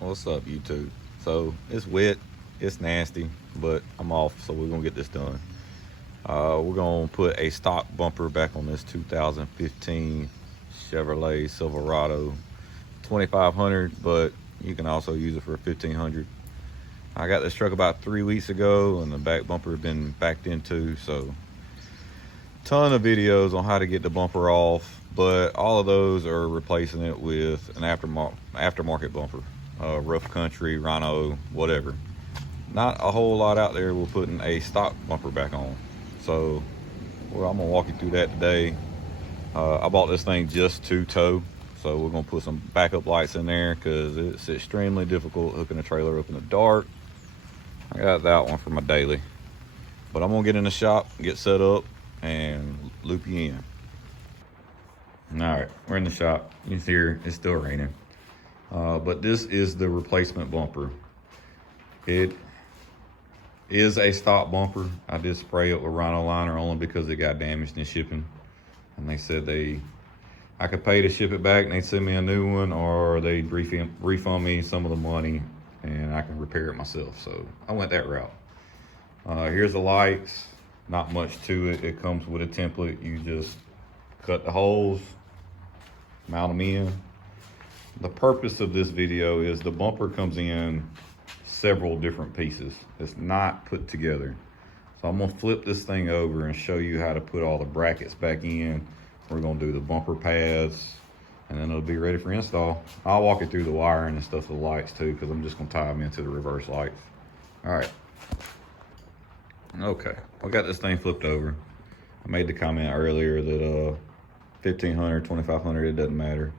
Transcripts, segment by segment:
What's up, YouTube? So it's wet, it's nasty, but I'm off, so we're gonna get this done. We're gonna put a stock bumper back on this 2015 Chevrolet Silverado 2500, but you can also use it for 1500. I got this truck about 3 weeks ago, and the back bumper had been backed into, so ton of videos on how to get the bumper off, but all of those are replacing it with an aftermarket bumper, rough country, Rhino, whatever. Not a whole lot out there with putting a stock bumper back on. So, well, I'm gonna walk you through that today. I bought this thing just to tow, so we're gonna put some backup lights in there because it's extremely difficult hooking a trailer up in the dark. I got that one for my daily, but I'm gonna get in the shop, get set up, and loop you in. All right, we're in the shop. You can see here, it's still raining. But this is the replacement bumper. It is a stock bumper. I did spray it with Rhino liner only because it got damaged in shipping. And they said I could pay to ship it back and they'd send me a new one, or they'd refund me some of the money and I can repair it myself. So I went that route. Here's the lights. Not much to it. It comes with a template. You just cut the holes, mount them in. The purpose of this video is the bumper comes in several different pieces. It's not put together. So I'm gonna flip this thing over and show you how to put all the brackets back in. We're gonna do the bumper pads, and then it'll be ready for install. I'll walk you through the wiring and stuff, the lights too, because I'm just gonna tie them into the reverse lights. All right. Okay, I got this thing flipped over. I made the comment earlier that 1500, 2500, it doesn't matter.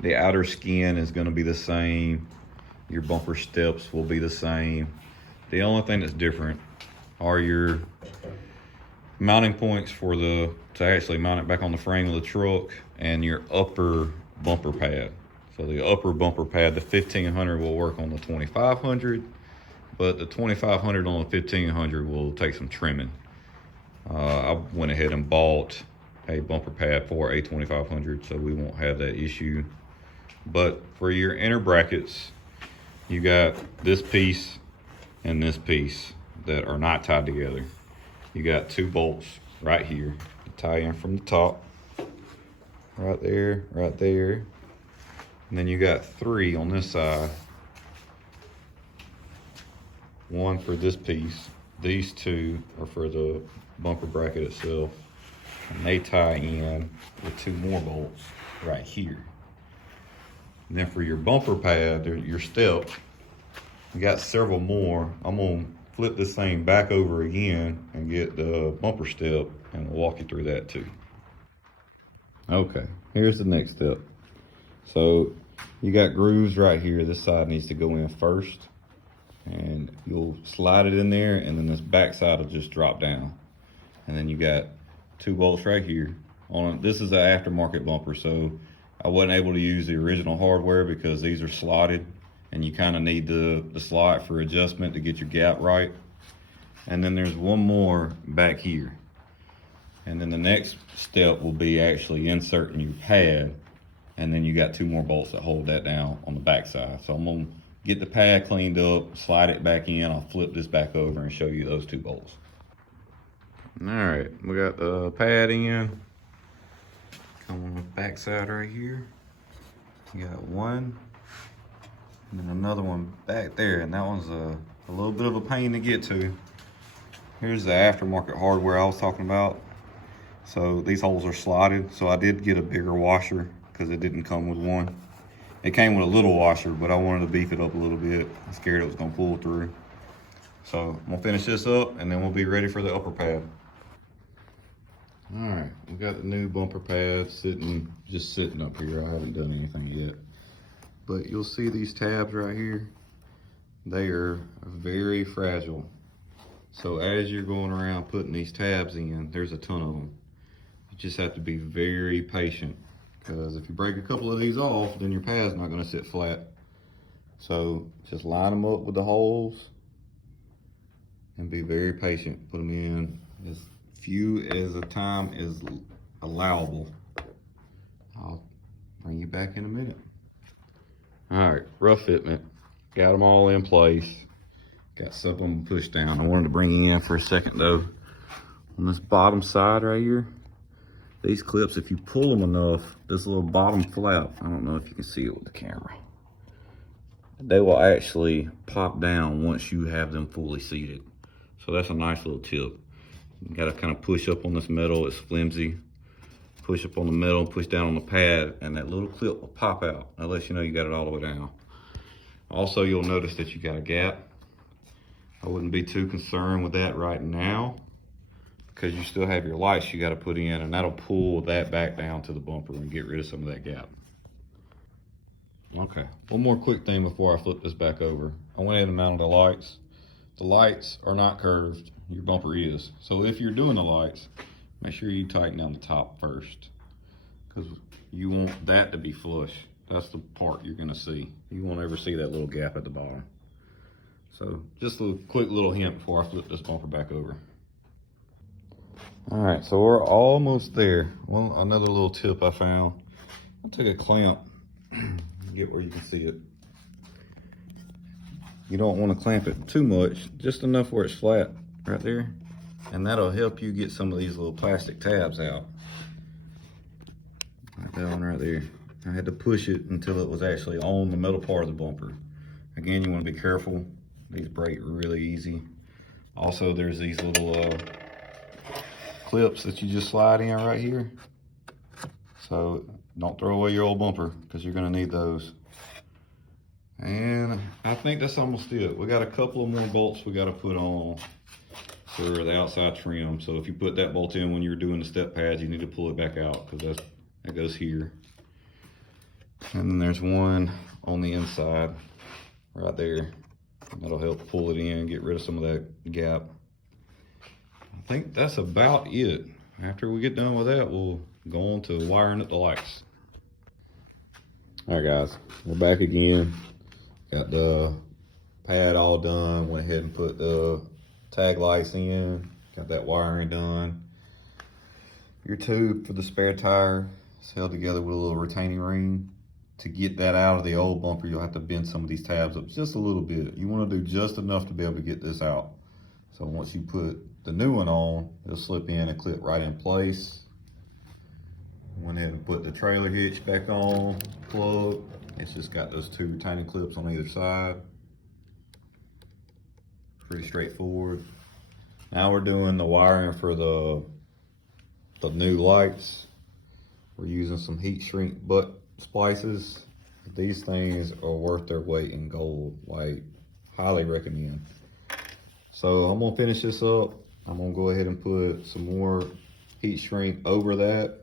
The outer skin is gonna be the same. Your bumper steps will be the same. The only thing that's different are your mounting points to actually mount it back on the frame of the truck, and your upper bumper pad. So the upper bumper pad, the 1500 will work on the 2500, but the 2500 on the 1500 will take some trimming. I went ahead and bought a bumper pad for a 2500, so we won't have that issue. But for your inner brackets, you got this piece and this piece that are not tied together. You got 2 bolts right here to tie in from the top, right there, and then you got 3 on this side. 1 for this piece. These 2 are for the bumper bracket itself, and they tie in with 2 more bolts right here. And then for your bumper pad, your step, you got several more. I'm gonna flip this thing back over again and get the bumper step, and we'll walk you through that too. Okay, here's the next step. So you got grooves right here. This side needs to go in first, and you'll slide it in there, and then this back side will just drop down. And then you got 2 bolts right here. This is an aftermarket bumper, so I wasn't able to use the original hardware because these are slotted, and you kind of need the slot for adjustment to get your gap right. And then there's 1 more back here. And then the next step will be actually inserting your pad, and then you got 2 more bolts that hold that down on the back side. So I'm gonna get the pad cleaned up, slide it back in. I'll flip this back over and show you those 2 bolts. All right, we got the pad in. Come on the back side right here. You got 1, and then another one back there, and that one's a little bit of a pain to get to. Here's the aftermarket hardware I was talking about. So these holes are slotted, so I did get a bigger washer because it didn't come with one. It came with a little washer, but I wanted to beef it up a little bit. I'm scared it was gonna pull through. So I'm gonna finish this up, and then we'll be ready for the upper pad. All right, we got the new bumper pad just sitting up here. I haven't done anything yet, but you'll see these tabs right here. They are very fragile. So as you're going around putting these tabs in, there's a ton of them. You just have to be very patient, because if you break a couple of these off, then your pad's not gonna sit flat. So just line them up with the holes and be very patient. Put them in as few as a time is allowable. I'll bring you back in a minute. All right, rough fitment. got them all in place. Got some of them pushed down. I wanted to bring you in for a second though. On this bottom side right here, these clips, if you pull them enough, this little bottom flap, I don't know if you can see it with the camera, they will actually pop down once you have them fully seated. So that's a nice little tip. You gotta kind of push up on this metal, it's flimsy. Push up on the metal, push down on the pad, and that little clip will pop out. That lets you know you got it all the way down. Also, you'll notice that you got a gap. I wouldn't be too concerned with that right now because you still have your lights you gotta put in, and that'll pull that back down to the bumper and get rid of some of that gap. Okay, one more quick thing before I flip this back over. I went ahead and mounted the lights. The lights are not curved, your bumper is. So if you're doing the lights, make sure you tighten down the top first because you want that to be flush. That's the part you're gonna see. You won't ever see that little gap at the bottom. So just a quick little hint before I flip this bumper back over. All right, so we're almost there. Well, another little tip I found. I took a clamp, get where you can see it. You don't want to clamp it too much, just enough where it's flat right there. And that'll help you get some of these little plastic tabs out. Like that one right there. I had to push it until it was actually on the metal part of the bumper. Again, you want to be careful. These break really easy. Also, there's these little clips that you just slide in right here. So don't throw away your old bumper because you're going to need those. And I think that's almost it. We got a couple of more bolts we got to put on for the outside trim. So if you put that bolt in when you're doing the step pads, you need to pull it back out because that goes here. And then there's one on the inside right there. That'll help pull it in, get rid of some of that gap. I think that's about it. After we get done with that, we'll go on to wiring up the lights. All right, guys, we're back again. Got the pad all done. Went ahead and put the tag lights in. Got that wiring done. Your tube for the spare tire is held together with a little retaining ring. To get that out of the old bumper, you'll have to bend some of these tabs up just a little bit. You want to do just enough to be able to get this out. So once you put the new one on, it'll slip in and clip right in place. Went ahead and put the trailer hitch back on, plug. It's just got those two retaining clips on either side. Pretty straightforward. Now we're doing the wiring for the new lights. We're using some heat shrink butt splices. These things are worth their weight in gold. Like, highly recommend. So I'm gonna finish this up. I'm gonna go ahead and put some more heat shrink over that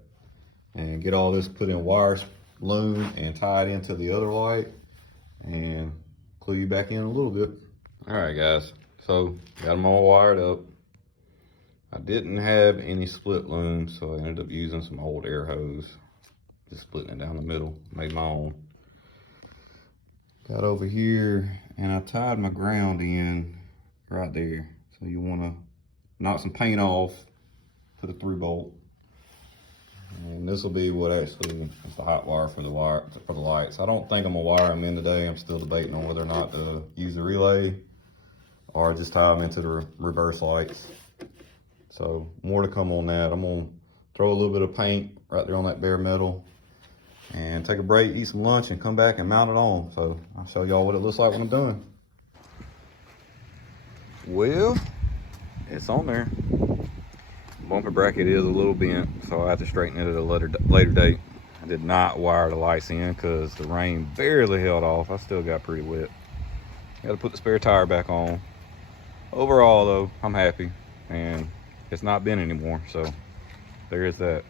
and get all this put in wire loom and tie it into the other light and clue you back in a little bit. All right, guys, so got them all wired up. I didn't have any split loom, so I ended up using some old air hose, just splitting it down the middle, made my own. Got over here and I tied my ground in right there. So you want to knock some paint off to the 3-bolt. And this will be what actually is the hot wire for the lights. I don't think I'm gonna wire them in today. I'm still debating on whether or not to use the relay or just tie them into the reverse lights. So more to come on that. I'm gonna throw a little bit of paint right there on that bare metal and take a break, eat some lunch, and come back and mount it on. So I'll show y'all what it looks like when I'm done. Well, it's on there. Bumper bracket is a little bent, so I have to straighten it at a later date. I did not wire the lights in because the rain barely held off. I still got pretty wet. Got to put the spare tire back on. Overall though, I'm happy, and it's not bent anymore, so there is that.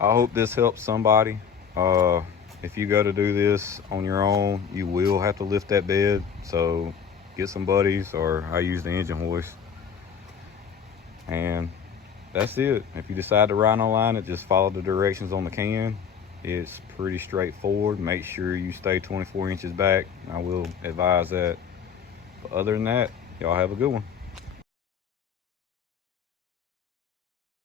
I hope this helps somebody. If you go to do this on your own, you will have to lift that bed, so get some buddies, or I use the engine hoist. And that's it. If you decide to ride online, just follow the directions on the can. It's pretty straightforward. Make sure you stay 24 inches back. I will advise that. But other than that, y'all have a good one.